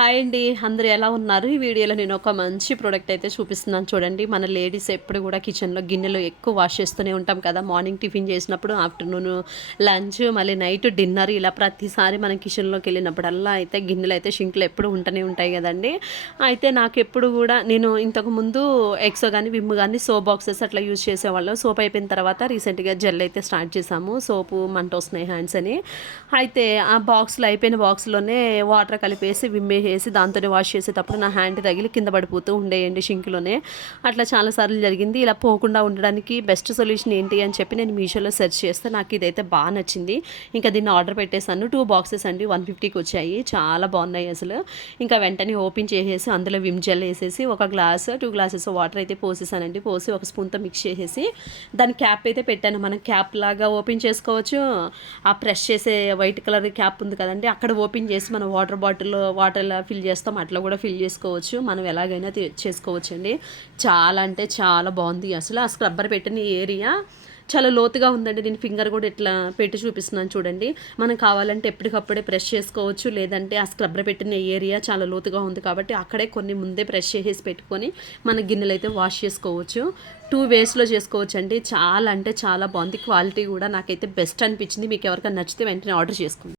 Hi అండి. అందరూ ఎలా ఉన్నారు? ఈ వీడియోలో నేను ఒక మంచి ప్రోడక్ట్ అయితే చూపిస్తున్నాను చూడండి. మన లేడీస్ ఎప్పుడు కూడా కిచెన్‌లో గిన్నెలు ఎక్కువ వాష్ చేస్తూనే ఉంటాం కదా! మార్నింగ్ టిఫిన్ చేసినప్పుడు, ఆఫ్టర్‌నూన్ లంచ్, మళ్ళీ నైట్ డిన్నర్ ఇలా ప్రతిసారి మనం కిచెన్‌లోకెళ్ళినప్పుడల్లా అయితే గిన్నెలైతే షింక్‌లో ఎప్పుడు ఉంటూనే ఉంటాయి కదండీ! అయితే నాకెప్పుడు కూడా నేను ఇంతకుముందు ఎక్సో గాని, విమ్ గాని సోప్ బాక్సెస్ అట్లా యూజ్ చేసేవాళ్ళం. సోప్ అయిపోయిన తర్వాత రీసెంట్‌గా జెల్ అయితే స్టార్ట్ చేశాము. సోపు మంటొస్తున్నాయి హ్యాండ్స్ అని. అయితే ఆ బాక్స్‌లో అయిపోయిన బాక్స్‌లోనే వాటర్ కలిపేసి విమ్ వేసి దాంతోనే వాష్ చేసేటప్పుడు నా హ్యాండ్ తగిలి కింద పడిపోతూ ఉండేయండి షింక్‌లోనే. అట్లా చాలా సార్లు జరిగింది. ఇలా పోకుండా ఉండడానికి బెస్ట్ సొల్యూషన్ ఏంటి అని చెప్పి నేను మీషోలో సెర్చ్ చేస్తే నాకు ఇదైతే నచ్చింది. ఇంకా దీన్ని ఆర్డర్ పెట్టేసాను. 2 బాక్సెస్ అండి 150కి వచ్చాయి. చాలా బాగున్నాయి అసలు. ఇంకా వెంటనే ఓపెన్ చేసేసి అందులో విమ్ జెల్ ఏసేసి ఒక గ్లాస్, 2 గ్లాసెస్ వాటర్ అయితే పోసేసానండి. పోసి ఒక స్పూన్‌తో మిక్స్ చేసేసి దాని క్యాప్ అయితే పెట్టాను. మనం క్యాప్ లాగా ఓపెన్ చేసుకోవచ్చు. ఆ ప్రెస్ చేసే వైట్ కలర్ క్యాప్ ఉంది కదండీ! అక్కడ ఓపెన్ చేసి మనం వాటర్ ఎలా ఫిల్ చేస్తాం అట్లా కూడా ఫిల్ చేసుకోవచ్చు. మనం ఎలాగైనా చేసుకోవచ్చండి. చాలా అంటే చాలా బాగుంది అసలు. ఆ స్క్రబ్బర్ పెట్టిన ఏరియా చాలా లోతుగా ఉందండి. నేను ఫింగర్ కూడా ఇట్లా పెట్టి చూపిస్తున్నాను చూడండి. మనం కావాలంటే ఎప్పటికప్పుడే ప్రెస్ చేసుకోవచ్చు. లేదంటే ఆ స్క్రబ్బర్ పెట్టిన ఏరియా చాలా లోతుగా ఉంది కాబట్టి అక్కడే కొన్ని ముందే ప్రెస్ చేసేసి పెట్టుకొని మన గిన్నెలు అయితే వాష్ చేసుకోవచ్చు. 2 వేస్‌లో చేసుకోవచ్చు అండి. చాలా అంటే చాలా బాగుంది. క్వాలిటీ కూడా నాకైతే బెస్ట్ అనిపించింది. మీకు ఎవరికైనా నచ్చితే వెంటనే ఆర్డర్ చేసుకోండి.